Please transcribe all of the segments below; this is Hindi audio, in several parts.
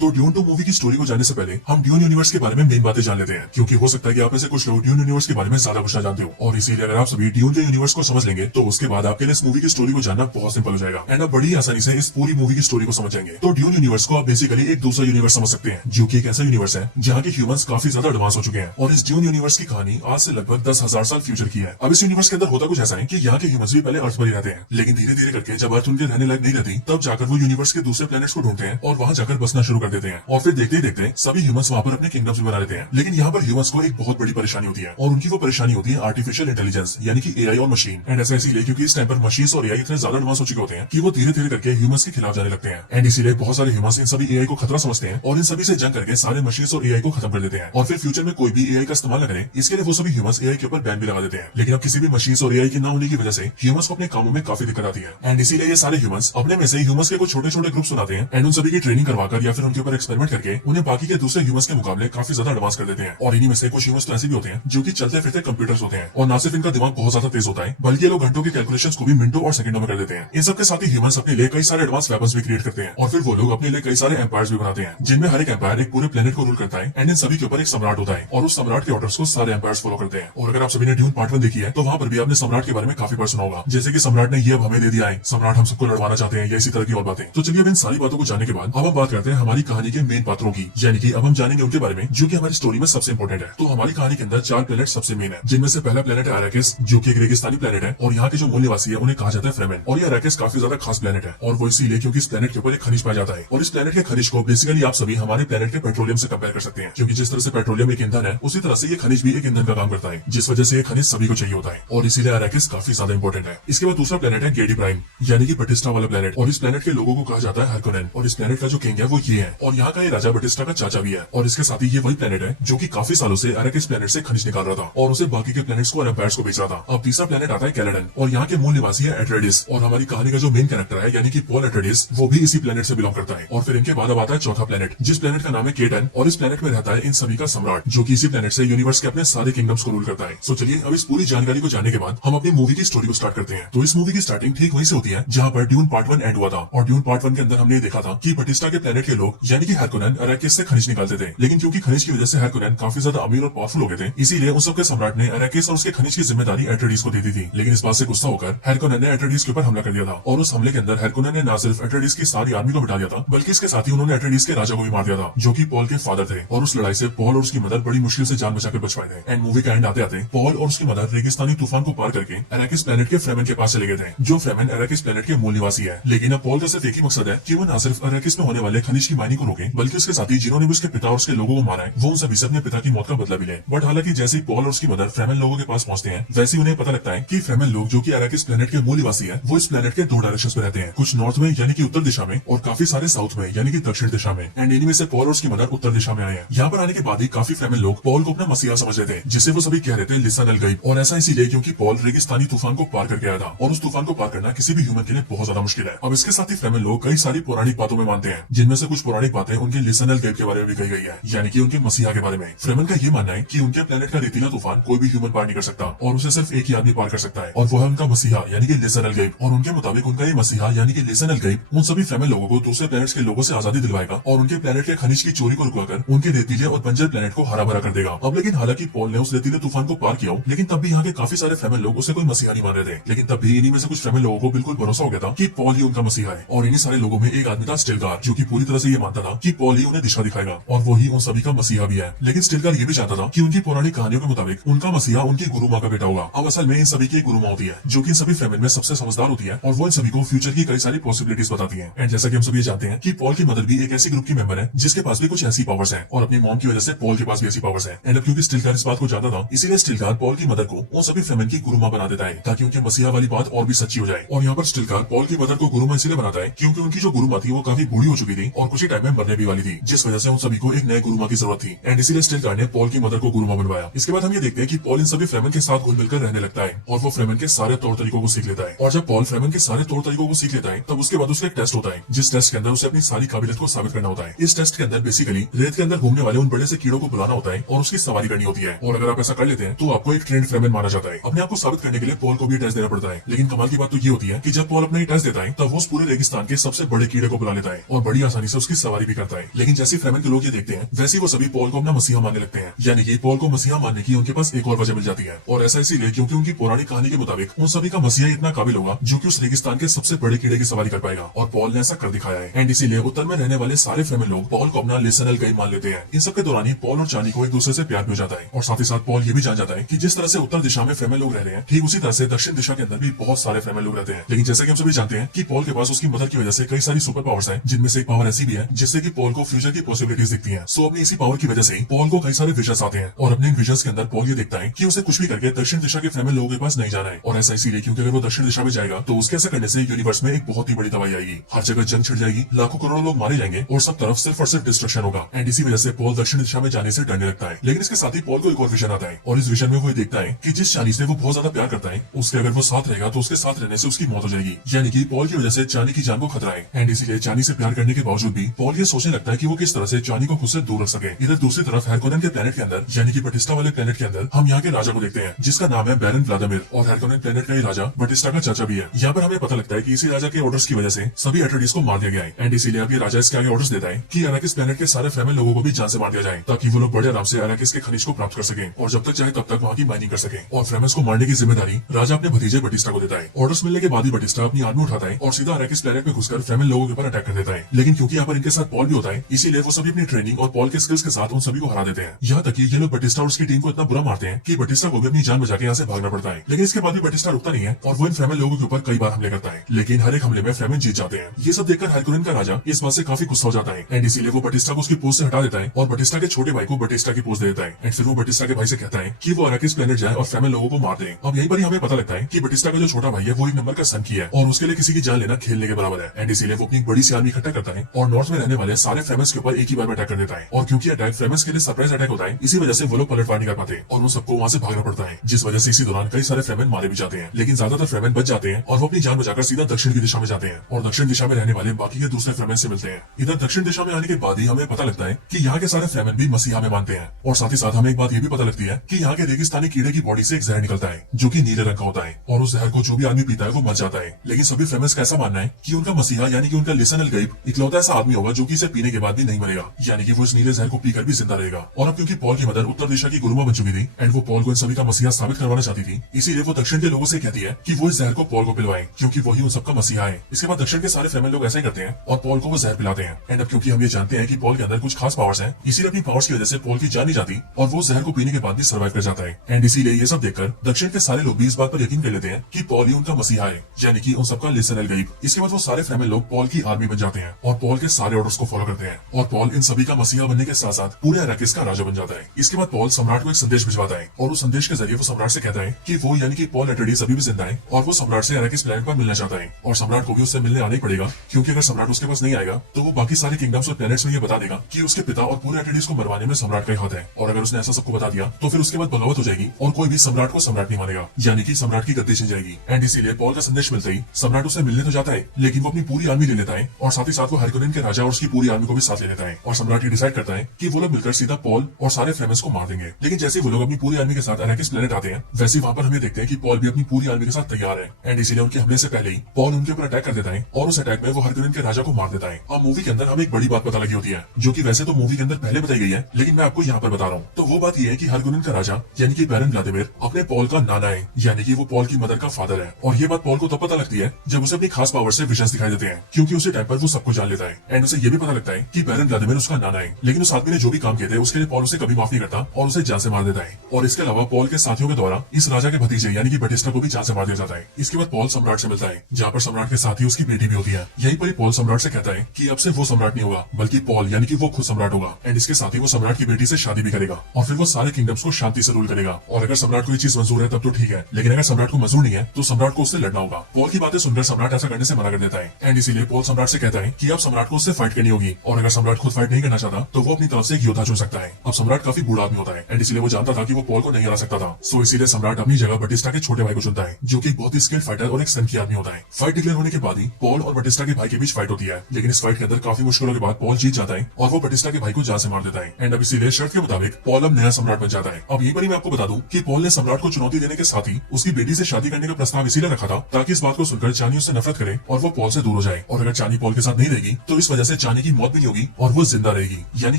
तो ड्यून 2 मूवी की स्टोरी को जानने से पहले हम ड्यून यूनिवर्स के बारे में मेन बातें जान लेते हैं, क्योंकि हो सकता है कि आप में से कुछ लोग ड्यून यूनिवर्स के बारे में ज्यादा कुछ ना जानते हो, और इसीलिए अगर आप सभी ड्यून के यूनिवर्स को समझ लेंगे तो उसके बाद आपके लिए इस मूवी की स्टोरी को जानना बहुत सिंपल हो जाएगा एंड आप बड़ी आसानी से इस पूरी मूवी की स्टोरी को समझ जाएंगे। तो ड्यून यूनिवर्स को आप बेसिकली एक दूसरा यूनिवर्स समझ सकते हैं, जो कि एक ऐसा यूनिवर्स है जहाँ के ह्यूमंस काफी ज्यादा एडवांस हो चुके हैं, और इस ड्यून यूनिवर्स की कहानी आज से लगभग 10,000 साल फ्यूचर की है। अब इस यूनिवर्स के अंदर होता कुछ ऐसा है कि यहाँ के ह्यूमंस भी पहले अर्थ पर ही रहते हैं, लेकिन धीरे धीरे करके जब अर्थ उनके रहने लायक नहीं रहती तब जाकर वो यूनिवर्स के दूसरे प्लैनेट्स को ढूंढते हैं और वहाँ जाकर बसना शुरू कर देते हैं, और फिर देखते ही देखते सभी ह्यूमंस वहाँ पर अपने किंगडम्स भी बना लेते हैं। लेकिन यहाँ पर ह्यूमंस को एक बहुत बड़ी परेशानी होती है, और उनकी वो परेशानी होती है आर्टिफिशियल इंटेलिजेंस यानी कि एआई और मशीन। एंड ऐसा इसीलिए क्योंकि इस टाइम पर मशीन और एआई इतने ज्यादा एडवांस हो चुके होते हैं कि वो धीरे धीरे करके ह्यूमंस के खिलाफ जाने लगते हैं, एंड इसीलिए बहुत सारे ह्यूमंस इन सभी एआई को खतरा समझते हैं और इन सभी से जंग करके सारे मशीन और एआई को खत्म कर देते हैं, और फिर फ्यूचर में कोई भी एआई का इस्तेमाल न करे इसके लिए वो सभी ह्यूमंस एआई के ऊपर बैन भी लगा देते हैं। लेकिन अब किसी भी मशीन और एआई के ना होने की वजह से ह्यूमंस को अपने कामों में काफी दिक्कत आती है, एंड इसीलिए ये सारे ह्यूमंस अपने में से ह्यूमंस के कुछ छोटे छोटे ग्रुप्स बनाते हैं एंड उन सभी की ट्रेनिंग करवाकर या फिर उनके ऊपर एक्सपेरिमेंट करके उन्हें बाकी के दूसरे ह्यूमंस के मुकाबले काफी ज्यादा एडवांस कर देते हैं। और इन्हीं में से कुछ ह्यूमंस तो ऐसे भी होते हैं जो कि चलते फिरते कंप्यूटर्स होते हैं, और ना सिर्फ इनका दिमाग बहुत ज्यादा तेज होता है बल्कि ये लोग घंटों के कैलकुलेशंस को भी मिनटों और सेकंडों में कर देते हैं। इन सबके साथ ही ह्यूमंस अपने लिए कई सारे एडवांस वेपन्स भी क्रिएट करते हैं, और फिर वो लोग अपने लिए कई सारे एम्पायर्स भी बनाते हैं, जिनमें हर एक एम्पायर एक पूरे प्लेनेट को रूल करता है एंड इन सभी के ऊपर एक सम्राट होता है, और उस सम्राट के ऑर्डर्स को सारे एम्पायर्स फॉलो करते हैं। और अगर आप सभी ने ड्यून पार्ट 1 देखी है तो वहाँ पर भी आपने सम्राट के बारे में काफी बार सुना होगा, जैसे कि सम्राट ने ये अब हमें दे दिया है, सम्राट हम सबको लड़वाना चाहते हैं, या इसी तरह की और बातें। तो चलिए अब इन सारी बातों को जानने के बाद अब हम बात करते हैं हमारी कहानी के मेन पात्रों की, यानी कि अब हम जानेंगे उनके बारे में जो कि हमारी स्टोरी में सबसे इंपॉर्टेंट है। तो हमारी कहानी के अंदर 4 प्लेनेट सबसे मेन है, जिनमें से पहला प्लेनेट है अरैकिस, जो कि एक रेगिस्तानी प्लेनेट है, और यहाँ के जो मूल निवासी है उन्हें कहा जाता है फ्रेमेन। और ये अरैकिस काफी ज्यादा खास प्लेनेट है, और वो इसीलिए क्योंकि इस प्लेनेट के ऊपर एक खनिज पाया जाता है, और इस प्लेनेट के खनिज को बेसिकली आप सभी हमारे प्लेनेट के पेट्रोलियम से कंपेयर कर सकते हैं, क्योंकि जिस तरह से पेट्रोलियम एक ईंधन है उसी तरह से ये खनिज भी एक ईंधन का काम करता है, जिस वजह से ये खनिज सभी को चाहिए होता है, और इसीलिए अरैकिस काफी ज्यादा इंपॉर्टेंट है। इसके बाद दूसरा प्लेनेट है गेडी प्राइम, यानी कि बटिस्टा वाला प्लेनेट, और इस प्लेनेट के लोगों को कहा जाता है हरकोनेन, और इस प्लेनेट का जो किंग है वो ये है, और यहाँ का ये राजा बटिस्टा का चाचा भी है, और इसके साथ ही ये वही प्लेनेट है जो कि काफी सालों से अरैकिस प्लेनेट से खनिज निकाल रहा था और उसे बाकी के प्लेनेट्स को और एम्पायर्स को बेच रहा था। अब तीसरा प्लेनेट आता है कैलेडन, और यहाँ के मूल निवासी है एट्रेडिस, और हमारी कहानी का जो मेन कैरेक्टर है यानी कि पॉल एट्रेडिस वो भी इसी प्लेनेट से बिलोंग करता है। और फिर इनके बाद अब आता है चौथा प्लेनेट, जिस प्लेनेट का नाम है केटन, और इस प्लेनेट में रहता है इन सभी का सम्राट, जो कि इसी प्लेनेट से यूनिवर्स के अपने सारे किंगडम्स को रूल करता है। सो चलिए अब इस पूरी जानकारी को जानने के बाद हम अपनी मूवी की स्टोरी को स्टार्ट करते हैं। तो इस मूवी की स्टार्टिंग ठीक वहीं से होती है जहाँ पर ड्यून पार्ट 1 एंड हुआ था, और ड्यून पार्ट 1 के अंदर हमने देखा था कि बटिस्टा के प्लेनेट के लोग यानी कि हरकोनेन अरैकिस से खनिज निकालते थे, लेकिन क्योंकि खनिज की वजह से हरकोनेन काफी ज्यादा अमीर और पावरफुल हो गए थे, इसीलिए उन सबके सम्राट ने अरैकिस और उसके खनिज की जिम्मेदारी एट्रेडिस को दे दी थी। लेकिन इस बात से गुस्सा होकर हरकोनेन ने एट्रेडिस के ऊपर हमला कर दिया था, और उस हमले के अंदर हरकोनेन ने न सिर्फ एट्रेडिस की सारी आर्मी को बिठा दिया था बल्कि इसके साथ ही उन्होंने एट्रेडिस के राजा को भी मार दिया था, जो कि पॉल के फादर थे, और उस लड़ाई से पॉल और उसकी मदर बड़ी मुश्किल से जान बचाकर बच पाए थे। एंड मूवी का एंड आते आते पॉल और उसकी मदर रेगिस्तानी तूफान को पार करके अरैकिस प्लेनेट के फ्रेमेन के पास चले गए थे, जो फ्रेमेन अरैकिस प्लेनेट के मूल निवासी है। लेकिन अब पॉल का सिर्फ एक ही मकसद है कि वो न सिर्फ अरैकिस में होने वाले खनिज की माइनिंग को रोके बल्कि उसके साथ ही जिन्होंने भी उसके पिता और उसके लोगों को मारा है वो उन सभी से अपने पिता की मौत का बदला भी ले। बट हालांकि जैसे ही पॉल और उसकी मदर फ्रेमेन लोगों के पास पहुंचते हैं वैसे ही उन्हें पता लगता है कि फ्रेमेन लोग जो कि अरैकिस प्लेनेट के मूल निवासी है वो इस प्लेनेट के 2 डायरेक्शंस में रहते हैं, कुछ नॉर्थ में यानी कि उत्तर दिशा में और काफी सारे साउथ में यानी कि दक्षिण दिशा में। एंड इन्हीं में से पॉल और उसकी मदर उत्तर दिशा में आए हैं। यहाँ पर आने के बाद ही काफी फ्रेमेन लोग पॉल को अपना मसीहा समझ रहे थे, जिसे वो सभी कह रहे थे लिसन अल गैब, और ऐसा इसीलिए क्योंकि पॉल रेगिस्तानी तूफान को पार करके आया था, और उस तूफान को पार करना किसी भी ह्यूमन के लिए बहुत ज्यादा मुश्किल है। अब इसके साथ ही फ्रेमेन लोग कई सारी पौराणिक बातों में मानते हैं, जिनमें से कुछ पौराणिक बातें उनके लिसन अल गैब के बारे में भी कही गई है, यानी कि उनके मसीहा के बारे में। फ्रेमेन का ये मानना है कि उनके प्लेनेट का रेतीला तूफान कोई भी ह्यूमन पार नहीं कर सकता, और उसे सिर्फ एक ही आदमी पार कर सकता है, और वो है उनका मसीहा यानी कि लिसन अल गैब। और उनके मुताबिक उनका ये मसीहा यानी कि लिसन अल गैब उन सभी फ्रेमेन लोगों को दूसरे प्लेनेट्स के लोगों से आजादी दिलवाएगा और उनके प्लेनेट के खनिज की चोरी को रुकवाकर उनके रेतीले और बंजर प्लेनेट को हरा भरा कर देगा। अब लेकिन हालांकि पॉल ने उस रेतीले तूफान को पार किया, लेकिन तब भी यहाँ के काफी सारे फ्रेमेन लोग उसे कोई मसीहा नहीं मान रहे थे। लेकिन तब भी इन्हीं में से कुछ फ्रेमेन लोगों को बिल्कुल भरोसा हो गया था कि पॉल ही उनका मसीहा है, और इन्हीं सारे लोगों में एक आदमी था स्टिलगार, जो कि पूरी तरह से ये मानता था कि पॉल ही उन्हें दिशा दिखाएगा और वो ही उन सभी का मसीहा भी है। लेकिन स्टिलगार ये भी चाहता था कि उनकी पौराणिक कहानियों के मुताबिक उनका मसीहा उनकी गुरु माँ का बेटा होगा। अब असल में इन सभी की एक गुरु माँ होती है जो कि इन सभी फ्रेमेन में सबसे समझदार होती है, और वो इन सभी को फ्यूचर की कई सारी पॉसिबिलिटीज बताती है। एंड जैसा कि हम सभी जानते हैं कि पॉल की मदर भी एक ऐसी ग्रुप की मेंबर है जिसके पास भी कुछ ऐसी पावर्स है, और अपनी मॉम की वजह से पॉल के पास भी ऐसी पावर्स है। एंड अब क्योंकि स्टिलगार इस बात को जानता था, इसीलिए स्टिलगार पॉल की मदर को उन सभी फ्रेमेन की गुरु माँ बना देता है ताकि उनके मसीहा वाली बात और भी सच्ची हो जाए। और यहाँ पर स्टिलगार पॉल की मदर को गुरु माँ इसलिए बनाता है क्योंकि उनकी जो गुरु माँ थी वो काफी बूढ़ी हो चुकी थी और कुछ ही टाइम में मरने भी वाली थी, जिस वजह से उन सभी को एक नए गुरु माँ की जरूरत थी। एंड इसीलिए स्टिलगार ने पॉल की मदर को गुरु माँ बनवाया। इसके बाद हम ये देखते हैं कि पॉल इन सभी फ्रेमेन के साथ घुल मिलकर रहने लगता है, और वो फ्रेमेन के सारे तौर तरीकों को सीख लेता है। और जब पॉल फ्रेमेन के सारे तौर तरीकों को सीख लेता है तब उसके बाद उसका एक टेस्ट होता है, जिस टेस्ट के अंदर उसे अपनी सारी काबिलियत को साबित करना होता है। इस टेस्ट के अंदर बेसिकली रेत के अंदर घूमने वाले उन बड़े से कीड़ों को बुलाना होता है और उसकी सवारी करनी होती है, और अगर आप ऐसा कर लेते हैं तो आपको एक ट्रेंड फ्रेमेन माना जाता है। अपने आप को साबित करने के लिए पॉल को भी टेस्ट देना पड़ता है। लेकिन कमाल की बात तो ये होती है कि जब पॉल अपना टेस्ट देता है तब वो उस पूरे रेगिस्तान के सबसे बड़े कीड़े को बुला लेता है और बड़ी आसानी से उसकी सवारी भी करता है। लेकिन जैसे फ्रेमेन के लोग ये देखते हैं वैसे वो सभी पॉल को अपना मसीहा मानने लगते हैं। यानी कि पॉल को मसीहा मानने की उनके पास एक और वजह मिल जाती है, और ऐसा इसीलिए क्योंकि उनकी पौराणिक कहानी के मुताबिक उन सभी का मसीहा इतना काबिल होगा जो कि उस रेगिस्तान के सबसे बड़े कीड़े की सवारी कर पाएगा, और पॉल ने ऐसा कर दिखाया है। एंड इसीलिए उत्तर में रहने वाले सारे फ्रेमेन लोग पॉल को अपना लिसनल गाइड मान लेते हैं। इन सब के दौरान ही पॉल और चानी को एक दूसरे से प्यार हो जाता है, और साथ ही साथ पॉल ये भी जान जाता है कि जिस तरह से उत्तर दिशा में फ्रेमेन लोग रह रहे हैं ठीक उसी तरह से दक्षिण दिशा के अंदर भी बहुत सारे फ्रेमेन लोग रहते हैं। लेकिन जैसे कि हम सभी जानते हैं कि पॉल के पास उसकी मदद की वजह से कई सारी सुपर पावर्स हैं, जिनमें से एक पावर ऐसी भी है जिससे कि पॉल को फ्यूचर की पॉसिबिलिटीज दिखती हैं। सो अपनी इसी पावर की वजह से ही पॉल को कई सारे विजन्स आते हैं, और अपने इन विजन्स के अंदर पॉल ये देखता है कि उसे कुछ भी करके दक्षिण दिशा के फ्रेमेन लोगों के पास नहीं जाना है। और ऐसा इसीलिए क्योंकि अगर वो दक्षिण दिशा में जाएगा तो उसके ऐसा करने से यूनिवर्स में एक बहुत ही बड़ी तबाही आएगी, हर जगह जंग छिड़ जाएगी, लाखों करोड़ों लोग मारे जाएंगे और सब तरफ सिर्फ और सिर्फ डिस्ट्रक्शन होगा। एंड इसी वजह से पॉल दक्षिण दिशा में जाने से डरने लगता है। लेकिन इसके साथ ही पॉल को एक और विजन आता है, और इस विजन में वो देखता है कि जिस चानी से वो बहुत ज्यादा प्यार करता है उसके अगर वो साथ रहेगा तो उसके साथ रहने से उसकी मौत हो जाएगी। यानी कि पॉल की वजह से चानी की जान को खतरा है। एंड इसीलिए चानी से प्यार करने के बावजूद भी पॉल ये सोचने लगता है कि वो किस तरह से चानी को खुद से दूर रख सके। इधर दूसरी तरफ हैरकोनेन के प्लेनेट के अंदर यानी कि बटिस्टा वाले प्लेनेट के अंदर हम यहाँ के राजा को देखते हैं जिसका नाम है बैरन व्लादिमीर, और हैरकोनेन प्लेनेट का ये राजा बटिस्टा का चाचा भी है। यहाँ पर हमें पता लगता है कि इसी राजा के ऑर्डर्स की वजह से सभी एट्रेडिस को मार दिया गया है। एंड इसीलिए अब ये राजा इसके आगे ऑर्डर्स देता है कि अराकिस प्लेनेट के सारे फ्रेमेन लोगों को भी जान से मार दिया जाए, ताकि वो लोग बड़े आराम से अराकिस के खनिज को प्राप्त कर सके और जब तक चाहे तब तक वहाँ की माइनिंग कर सके। और फ्रेमेंस को मारने की जिम्मेदारी राजा अपने भतीजे बटिस्टा को देता है। ऑर्डर्स मिलने के बाद ही बटिस्टा अपनी आर्मी उठाता है और सीधा अराकिस प्लेनेट में घुसकर फ्रेमेन लोगों के ऊपर अटैक कर देता है। लेकिन क्योंकि यहाँ पर इनके साथ पॉल भी होता है इसीलिए वो सभी अपनी ट्रेनिंग और पॉल के स्किल्स के साथ उन सभी को हरा देते हैं। यहाँ तक कि ये लोग बटिस्टा और उसकी टीम को इतना बुरा मारते हैं कि बटिस्टा को भी अपनी जान बचा के यहाँ से भागना पड़ता है। लेकिन इसके बाद भी बटिस्टा रुकता नहीं है और वो इन फ्रेमेन लोगों के ऊपर कई बार हमले करता है, लेकिन हर एक हमले में फ्रेमेन जीत जाते हैं। ये सब देखकर हैरकोनेन का राजा इस बात से काफी गुस्सा हो जाता है, एंड इसीलिए वो बटिस्टा को उसकी पोस्ट से हटा देता है और बटिस्टा के छोटे भाई को बटिस्टा की पोस्ट दे देता है। एंड फिर वो बटिस्टा के भाई से कहता है कि वो अराकिस प्लेनेट जाए और फ्रेमेन लोगों को मार दे। अब यहीं पर ही हमें पता लगता है कि बटिस्टा का जो छोटा भाई है वो एक नंबर का सन की है और उसके लिए किसी की जान लेना खेलने के बराबर है। एंड इसीलिए वो अपनी बड़ी सी आर्मी इकट्ठा करता है और नॉर्थ में रहने वाले सारे फ्रेमेंस के ऊपर एक ही बार में अटैक कर देता है। और क्योंकि अटैक फ्रेमेंस के लिए सरप्राइज अटैक होता है इसी वजह से वो लोग पलटवार नहीं कर पाते और उन सबको वहाँ से भागना पड़ता है, जिस वजह से इसी दौरान कई सारे फ्रेमेन मारे भी जाते हैं। लेकिन ज्यादातर फ्रेमेन बच जाते हैं और वो अपनी जान बचाकर सीधा दक्षिण की दिशा में जाते हैं और दक्षिण दिशा में रहने वाले बाकी के दूसरे फ्रेमेन से मिलते हैं। इधर दक्षिण दिशा में आने के बाद ही हमें पता लगता है कि यहाँ के सारे फ्रेमेन भी मसीहा में मानते हैं, और साथ ही साथ हमें एक बात ये भी पता लगती है कि यहाँ के रेगिस्तानी कीड़े की बॉडी से एक जहर निकलता है जो कि नीले रंग का होता है, और उस जहर को जो भी आदमी पीता है वो मर जाता है। लेकिन सभी फ्रेमेंस का ऐसा मानना है कि उनका मसीहा यानी कि उनका लिसनल गाइड इकलौता ऐसा आदमी होगा जो कि इसे पीने के बाद भी नहीं मरेगा, यानी कि वो इस नीले जहर को पीकर भी जिंदा रहेगा। और अब क्योंकि पॉल की मदर उत्तर दिशा की गुरुमा बन चुकी थी एंड वो पॉल को इन सभी का मसीहा साबित करवाना चाहती थी, इसीलिए वो दक्षिण के लोगों से कहती है कि वो इस जहर को पॉल को पिलवाएं क्योंकि वही उन सबका मसीहा है। इसके बाद दक्षिण के सारे फ्रेमेन लोग ऐसा ही करते हैं और पॉल को वो जहर पिलाते हैं। एंड अब क्योंकि हम ये जानते हैं कि पॉल के अंदर कुछ खास पावर्स हैं, इसीलिए अपनी पावर्स की वजह से पॉल की जान नहीं जाती और वो जहर को पीने के बाद भी सर्वाइव कर जाता है। एंड इसीलिए ये सब देखकर दक्षिण के सारे लोग भी इस बात पर यकीन कर लेते हैं कि पॉल ही उनका मसीहा है, यानी कि उन सबका लिसनल गाइड। इसके बाद वो सारे फ्रेमेन लोग पॉल की आर्मी बन जाते हैं और पॉल के सारे ऑर्डर्स को फॉलो करते हैं और पॉल इन सभी का मसीहा बनने के साथ साथ पूरे अराकिस का राजा बन जाता है। इसके बाद पॉल सम्राट को एक संदेश भिजवाता है और उस संदेश के जरिए वो सम्राट से कहता है कि वो यानी कि पॉल एट्रेडिस अभी भी जिंदा है और वो सम्राट से अराकिस प्लेनेट पर मिलना चाहता है, और सम्राट को भी उससे मिलने आना ही पड़ेगा क्योंकि अगर सम्राट उसके पास नहीं आएगा तो वो बाकी सारे किंगडम्स और प्लैनेट्स में ये बता देगा कि उसके पिता और पूरे एट्रेडिस को मरवाने में सम्राट का ही हाथ है। और अगर उसने ऐसा सबको बता दिया तो फिर उसके बाद बगावत हो जाएगी और कोई भी सम्राट को सम्राट नहीं मानेगा, यानी कि सम्राट की गद्दी छिन जाएगी। एंड इसीलिए पॉल का संदेश मिलते ही सम्राट उसे मिलने तो जाता है लेकिन वो अपनी पूरी आर्मी ले लेता है और साथ ही साथ वो हैरकोनेन के राजा और उसकी पूरी आर्मी को भी साथ ले लेता है। और सम्राट ये डिसाइड करता है कि वो लोग मिलकर सीधा पॉल और सारे फ्रेमेंस को मार देंगे। लेकिन जैसे वो लोग अपनी पूरी आर्मी के साथ अराकिस प्लेनेट आते हैं वैसे वहाँ पर हमें देखते हैं कि पॉल भी अपनी पूरी आर्मी के साथ तैयार है। एंड इसीलिए उनके हमले से पहले ही पॉल उनके ऊपर अटैक कर देता है और उस अटैक में वो हैरकोनेन के राजा को मार देता है। अब मूवी के अंदर हमें एक बड़ी बात पता लगी होती है जो कि वैसे तो मूवी के अंदर पहले बताई गई है, लेकिन मैं आपको यहाँ पर बता रहा हूँ। तो वो बात ये है कि हैरकोनेन का राजा यानी कि बैरन व्लादिमीर अपने पॉल का नाना है, यानी कि वो पॉल की मदर का फादर है। और ये बात पॉल को तब पता लगती है जब उसे अपनी खास पावर से विजन्स दिखाई देते हैं, क्योंकि उसी टाइम पर वो सबको जान लेता है। एंड उसे ये भी पता लगता है कि बैरन व्लादिमीर उसका नाना है, लेकिन उस आदमी ने जो भी काम किए थे उसके लिए पॉल उसे कभी माफ नहीं करता और उसे जान से मार देता है। और इसके अलावा पॉल के साथियों के द्वारा इस राजा के भतीजे यानी कि बटिस्टा को भी जान से मार दिया जाता है। इसके बाद पॉल सम्राट से मिलता है जहाँ पर सम्राट के साथ ही उसकी बेटी भी होती है। यहीं पर पॉल सम्राट से कहता है कि अब से वो सम्राट नहीं होगा बल्कि पॉल यानी कि वो खुद सम्राट होगा। एंड इसके साथ ही वो सम्राट की बेटी से शादी भी करेगा और फिर वो सारे किंगडम्स को शांति से रूल करेगा। और अगर सम्राट को ये चीज मंजूर है तब तो ठीक है, लेकिन अगर सम्राट को मंजूर नहीं है तो सम्राट को उससे लड़ना होगा। पॉल की बातें सुनकर सम्राट ऐसा करने से मना कर देता है। एंड इसीलिए पॉल सम्राट से कहता है कि अब सम्राट को उससे फाइट करनी होगी और अगर सम्राट खुद फाइट नहीं करना चाहता तो वो अपनी तरफ से एक योद्धा चुन सकता है। अब सम्राट काफी बूढ़ा आदमी होता है एंड इसलिए वो जानता था कि वो पॉल को नहीं हरा सकता था। सो इसीलिए सम्राट अपनी जगह बटिस्टा के छोटे भाई को चुनता है जो कि बहुत ही स्किल्ड फाइटर और एक सन की आदमी होता है। फाइट डिक्लेयर होने के बाद ही पॉल और बटिस्टा के भाई के बीच फाइट होती है, लेकिन इस फाइट के अंदर काफी मुश्किलों के बाद पॉल जीत जाता है और वो बटिस्टा के भाई को जान से मार देता है। एंड अब इसीलिए शर्त के मुताबिक पॉल अब नया सम्राट बन जाता है। अब यहीं पर ही मैं आपको बता दूं कि पॉल ने सम्राट को चुनौती देने के साथ ही उसकी बेटी से शादी करने का प्रस्ताव इसीलिए रखा था ताकि इस बात को सुनकर चानी उससे नफरत करे और वो पॉल से दूर हो जाए। और अगर चानी पॉल के साथ नहीं रहेगी तो इस वजह से चानी की मौत भी नहीं होगी और वो जिंदा रहेगी। यानी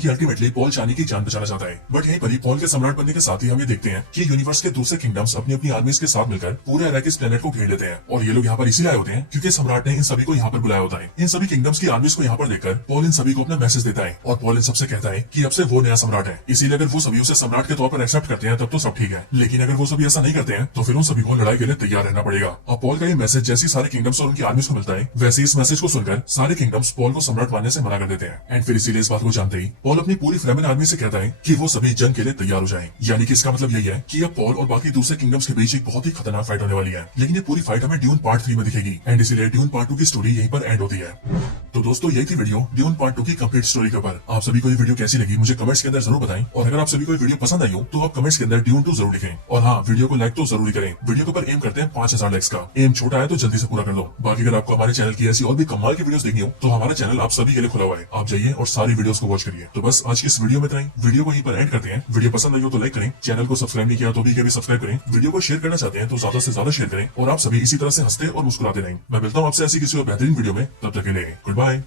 कि अल्टीमेटली पॉल चानी की जान बचाना चाहता है। बट यहीं पर ही पॉल के सम्राट बनने के साथ ही हम ये देखते हैं कि यूनिवर्स के दूसरे किंगडम्स अपनी अपनी आर्मीज के साथ मिलकर पूरे अरैकिस प्लेनेट को घेर लेते हैं। और ये लोग यहाँ पर इसीलिए आए होते हैं क्योंकि सम्राट ने इन सभी को यहाँ पर बुलाया होता है। इन सभी किंगडम्स की आर्मीज को यहाँ पर देखकर पॉल इन सभी को अपना मैसेज देता है और पॉल इन सबसे कहता है कि अब से वो नया सम्राट है। इसीलिए अगर वो सभी उसे सम्राट के तौर पर एक्सेप्ट करते हैं तब तो सब ठीक है, लेकिन अगर वो सभी ऐसा नहीं करते हैं तो फिर उन सभी को लड़ाई के लिए तैयार रहना पड़ेगा। अब पॉल का ये मैसेज जैसे सारे किंगडम्स और उनकी आर्मीज को मिलता है, वैसे इस मैसेज को सुनकर सारे किंगडम्स पॉल को सम्राट मानने से मना कर देते हैं। एंड फिर इसीलिए इस बात को जानते ही पॉल अपनी पूरी फ्रेमन आर्मी से कहता है कि वो सभी जंग के लिए तैयार हो जाएं। यानी कि इसका मतलब यही है कि अब पॉल और बाकी दूसरे किंगडम्स के बीच एक बहुत ही खतरनाक फाइट होने वाली है। लेकिन ये पूरी फाइट हमें ड्यून पार्ट 3 में दिखेगी एंड इसीलिए ड्यून पार्ट 2 की स्टोरी यहीं पर एंड होती है। तो दोस्तों यही थी वीडियो ड्यून पार्ट 2 की कंप्लीट स्टोरी के ऊपर। आप सभी को ये वीडियो कैसी लगी मुझे कमेंट्स के अंदर जरूर बताएं और अगर आप सभी को ये वीडियो पसंद आई हो तो आप कमेंट्स के अंदर ड्यून 2 जरूर लिखें। और हाँ, वीडियो को लाइक तो जरूर करें। वीडियो के ऊपर एम करते हैं 5000 लाइक्स का। एम छोटा है तो जल्दी से पूरा कर लो। बाकी अगर आपको हमारे चैनल की ऐसी और भी कमाल की वीडियोस देखनी हो तो हमारा चैनल आप सभी के लिए खुला हुआ है, आप जाइए और सारी वीडियोस को वॉच करिए। तो बस आज की इस वीडियो में इतना ही। वीडियो को यहीं पर एंड करते हैं। वीडियो पसंद आई हो तो लाइक करें, चैनल को सब्सक्राइब नहीं किया तो भी सब्सक्राइब करें, वीडियो को शेयर करना चाहते हैं तो ज्यादा से ज्यादा शेयर करें और आप सभी इसी तरह से हंसते और मुस्कुराते रहें। मैं मिलता हूँ आपसे ऐसी किसी और बेहतरीन वीडियो में, तब तक के लिए गुड बाय।